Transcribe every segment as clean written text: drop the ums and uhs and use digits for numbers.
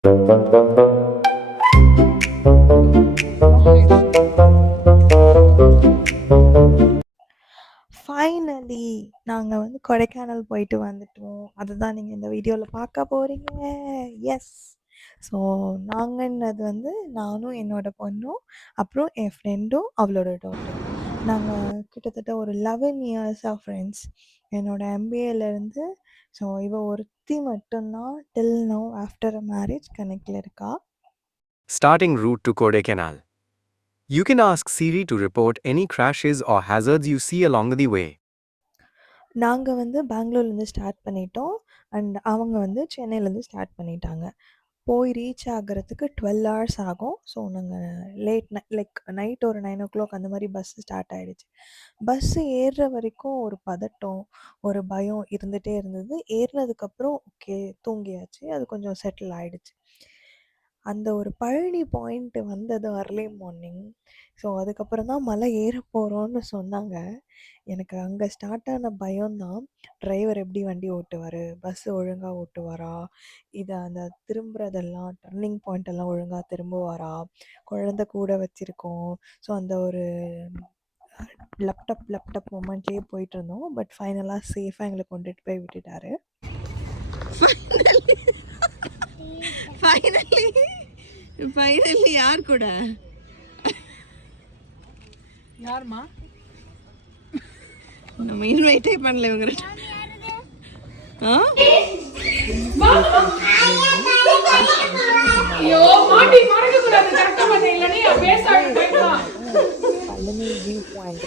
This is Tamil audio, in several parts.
ஃபைனலி நாங்க வந்து கொடைக்கானல் போயிட்டு வந்துட்டோம். அதுதான் நீங்க இந்த வீடியோல பார்க்க போறீங்க. எஸ். ஸோ நாங்கன்னது வந்து நானும், என்னோட பொண்ணும், அப்புறம் என் ஃப்ரெண்டும், அவளோட டாட்டரும். நாங்க கிட்டத்தட்ட ஒரு 11 இயர்ஸா ஃப்ரெண்ட்ஸ். என்னோட எம்பிஏலேருந்து. ஸோ இவ ஒருத்தி மட்டும் தான் till now after a marriage கனெக்ட்ல இருக்கா. Starting route to Kodaikanal. You can ask Siri to report any crashes or hazards you see along the way. நாங்க வந்து பெங்களூர்லேருந்து ஸ்டார்ட் பண்ணிட்டோம். அண்ட் அவங்க வந்து சென்னையிலேருந்து ஸ்டார்ட் பண்ணிட்டாங்க. போய் ரீச் ஆகுறதுக்கு 12 ஹவர்ஸ் ஆகும். ஸோ நாங்கள் லைக் நைட் ஒரு 9 அந்த மாதிரி பஸ்ஸு ஸ்டார்ட் ஆகிடுச்சு. பஸ்ஸு ஏறுற வரைக்கும் ஒரு பதட்டம், ஒரு பயம் இருந்துகிட்டே இருந்தது. ஏறினதுக்கப்புறம் ஓகே தூங்கியாச்சு. அது கொஞ்சம் செட்டில் ஆகிடுச்சு. அந்த ஒரு பழனி பாயிண்ட்டு வந்தது அர்லி மார்னிங். ஸோ அதுக்கப்புறம் தான் மலை ஏற போகிறோன்னு சொன்னாங்க. எனக்கு அங்கே ஸ்டார்ட் ஆன பயம்தான். டிரைவர் எப்படி வண்டி ஓட்டுவார், பஸ்ஸு ஒழுங்காக ஓட்டுவாரா, இதை அந்த திரும்புறதெல்லாம் டர்னிங் பாயிண்டெல்லாம் ஒழுங்காக திரும்புவாரா, குழந்த கூட வச்சுருக்கோம். ஸோ அந்த ஒரு லேப்டாப் மொமெண்ட்லேயே போயிட்டு இருந்தோம். பட் ஃபைனலாக சேஃபாக எங்களை கொண்டுட்டு போய் விட்டுட்டாரு. ஃபைனலி யார் கூட? யாருமா? நம்ம இன்வைட்டே பண்ணல இவங்க. பழனி வியூ பாயிண்ட்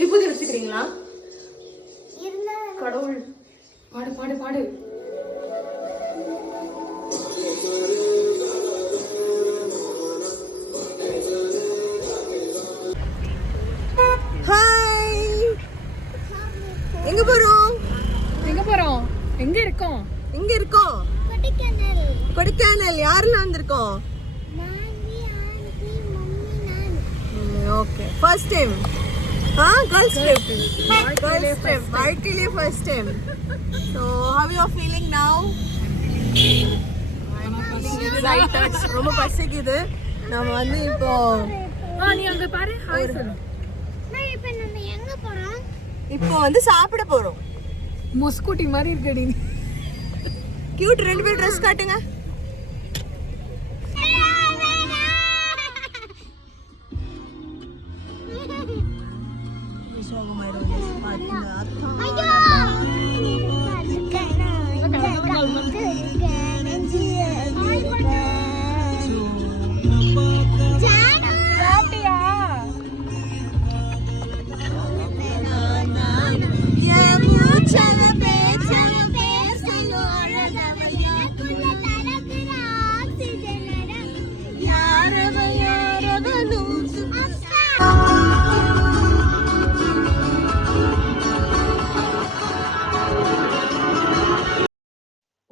விபூதி வச்சுக்கிறீங்களா? கடவுள் பாடு பாடு பாடு. ஹாய். எங்க போறோம்? எங்க போறோம்? எங்க இருக்கோம்? எங்க இருக்கோம்? கொடைக்கானல். யாரெல்லாம் வந்திருக்கோம்? Okay, first time. Girls trip. வாழ்க்கையிலே first time. So how you are feeling now? I'm feeling excited. ரொம்ப பசிக்குது. நாம வந்து இப்போ நீ அங்க பாரு. ஹாய் சொல்லு. இப்போ நம்ம எங்க போறோம்? இப்போ வந்து சாப்பிட போறோம். முஸ்குட்டி மாதிரி இருக்கடி. கியூட். ரெண்டு பேரும் ட்ரெஸ் காட்டுங்க.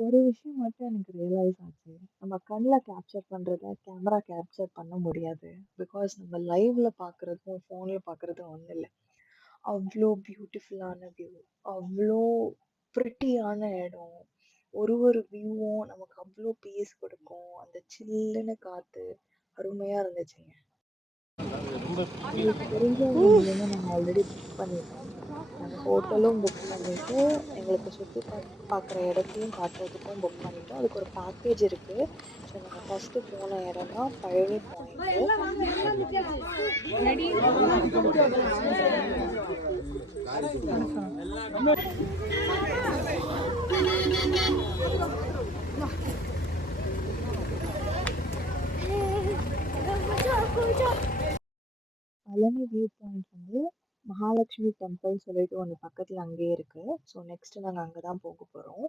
ஒரு விஷயம் மட்டும் எனக்கு ரியலைஸ் ஆச்சு. நம்ம கண்ணில் கேப்சர் பண்ணுறத கேமரா கேப்சர் பண்ண முடியாது. பிகாஸ் நம்ம லைவ்ல பார்க்குறதும் ஃபோனில் பார்க்குறதும் ஒன்றும் இல்லை. அவ்வளோ பியூட்டிஃபுல்லான வியூ, அவ்வளோ ப்ரிட்டியான இடம். ஒரு வியூவும் நமக்கு அவ்வளோ பீஸ் கொடுக்கும். அந்த சில்லுன்னு காற்று அருமையாக இருந்துச்சுங்க. எங்களுக்கு தெரிஞ்சவங்க மூலியமா நாங்கள் ஆல்ரெடி புக் பண்ணிட்டோம். நாங்கள் ஹோட்டலும் புக் பண்ணிவிட்டு எங்களுக்கு சுற்றி பார்க்குற இடத்தையும் காட்டுறதுக்கும் புக் பண்ணிட்டோம். அதுக்கு ஒரு பேக்கேஜ் இருக்குது. ஸோ நாங்கள் ஃபஸ்ட்டு போன இடம் தான் Palani point. Palani view point வந்து மகாலட்சுமி டெம்பிள் சொல்லிட்டு ஒன்று பக்கத்தில் அங்கேயே இருக்குது. ஸோ நெக்ஸ்ட்டு நாங்கள் அங்கே தான் போக போகிறோம்.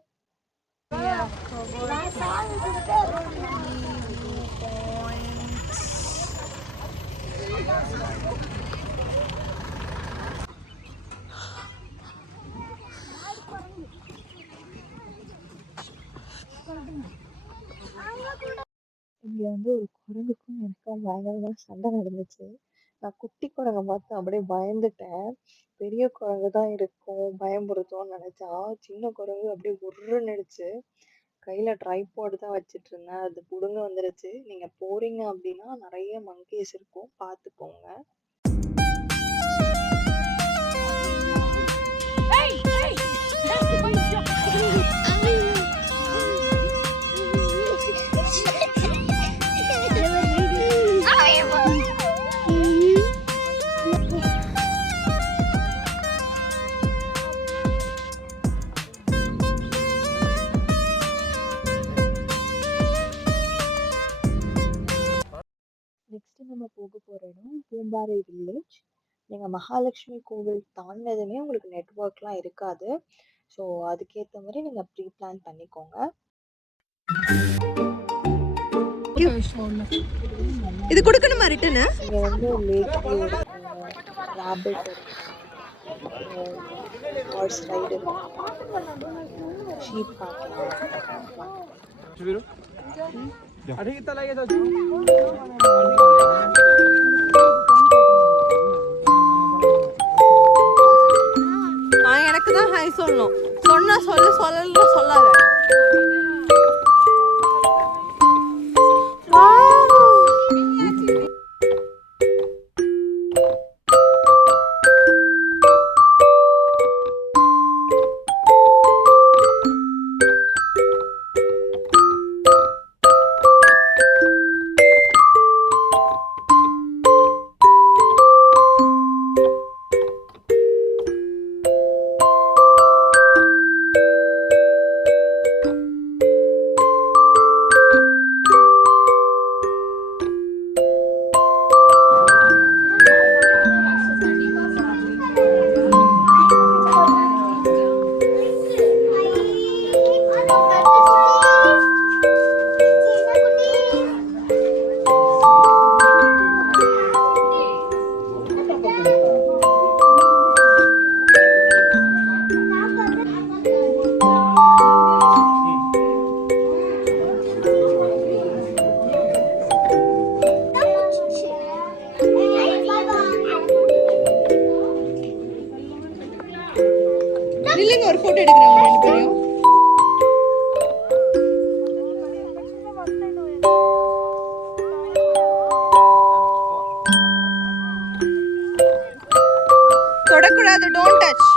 இங்கே வந்து ஒரு குரங்குக்கும் எனக்கும் பயங்கரமாக சண்டை நடந்துச்சு. நான் குட்டி குரங்கை பார்த்து அப்படியே பயந்துட்டேன். பெரிய குரங்கு தான் இருக்கும் பயமுறுத்தும்னு நினச்சா, சின்ன குரங்கு அப்படியே உருன்னுடுச்சு. கையில் ட்ரைபாட் தான் வச்சுட்டு இருந்தேன், அது பிடுங்க வந்துடுச்சு. நீங்கள் போறீங்க அப்படின்னா நிறைய மங்கீஸ் இருக்கும், பார்த்துக்கோங்க. நெக்ஸ்ட் நம்ம போக போகிற இடம் பூம்பாறை வில்லேஜ். நீங்கள் மகாலட்சுமி கோவில் தாண்டினதுமே உங்களுக்கு நெட்ஒர்க்லாம் இருக்காது. ஸோ அதுக்கேற்ற மாதிரி நீங்கள் ப்ரீ பிளான் பண்ணிக்கோங்க. இது கொடுக்கணுமா ரிட்டனு? இங்கே வந்து லேக் வியூ இருக்கும், ராபிட் இருக்கும், ஹார்ஸ் ரைடு இருக்கும், ஷீப் பார்க்கலாம். நான் எனக்கு தான் ஹாய் சொல்லணும். சொன்னா சொல்லு, சொல்லல சொல்லாத. இல்லைங்க, ஒரு போட்டோ எடுக்கிறேன் ரெண்டு பேரையும். தொடக்கூடாது, டோன்ட் டச்.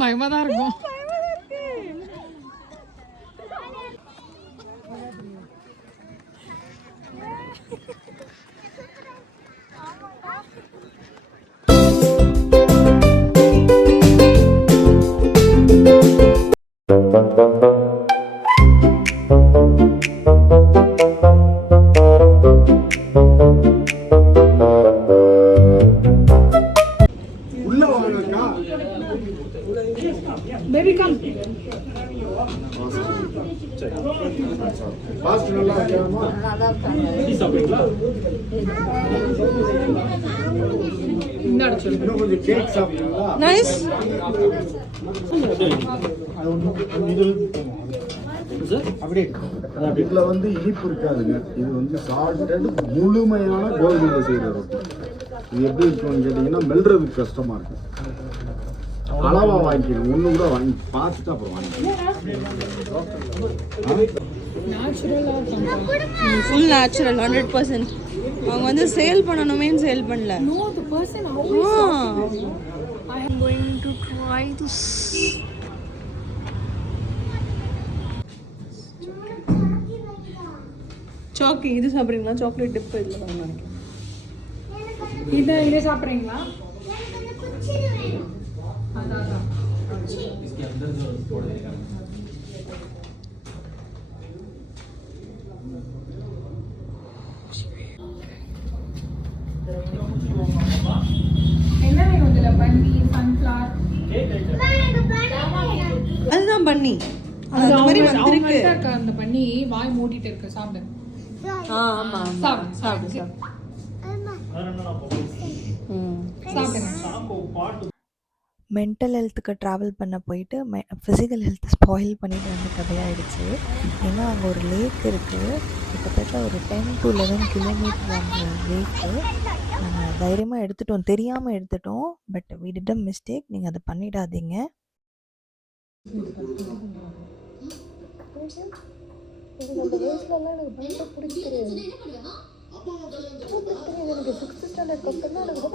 பயமா தான் இருக்கும். Baby, come. நைஸ். இதுல வந்து இனிப்பு இருக்காதுங்க. இது வந்து சால்டட் முழுமையான கோதுமையில செய்யற ரொட்டி. இது எப்படி இருக்கும்னு கேட்டீங்கன்னா மெல்றதுக்கு கஷ்டமா இருக்கும். அளவா வாங்கிக்கணும். ஒண்ணு கூட வாங்கி பார்த்துட்டு அப்புறம் வாங்கிக்கணும். Full natural 100%. அவங்க வந்து சேல் பண்ணணுமேன்னு சேல் பண்ணல. No, the person I am going to try this. சாக்கி இது சாப்பிட்றீங்களா? சாக்லேட் டிப் இதில் பண்ணலாம். இதை சாப்பிட்றீங்களா? அதான் என்ன வேணும் இதில்? பன்னீர், சன்ஃப்ளவர், அதுதான் பண்ணி. அது அந்த மாதிரி அவங்க வந்திருக்கு. அந்த பண்ணி வாய் மூடிட்டு இருக்கு. சாப்பிடு. ஆமா சாப்பிடு சாப்பிடு சாப்பிடுங்க. மென்டல் ஹெல்த்துக்கு ட்ராவல் பண்ண போயிட்டு ஃபிசிக்கல் ஹெல்த் ஸ்பாயில் பண்ணிட்டு வந்த கதையாயிடுச்சு. ஏன்னா அங்கே ஒரு லேக் இருக்குது. கிட்டத்தட்ட ஒரு 10 to 11 கிலோமீட்டர் அந்த லேக்கு. நாங்கள் தைரியமாக எடுத்துட்டோம், தெரியாமல் எடுத்துட்டோம். But we did a mistake. நீங்கள் அதை பண்ணிடாதீங்க. எனக்கு 6th ஸ்டாண்டர்ட் அப்புறம் தான் எனக்கு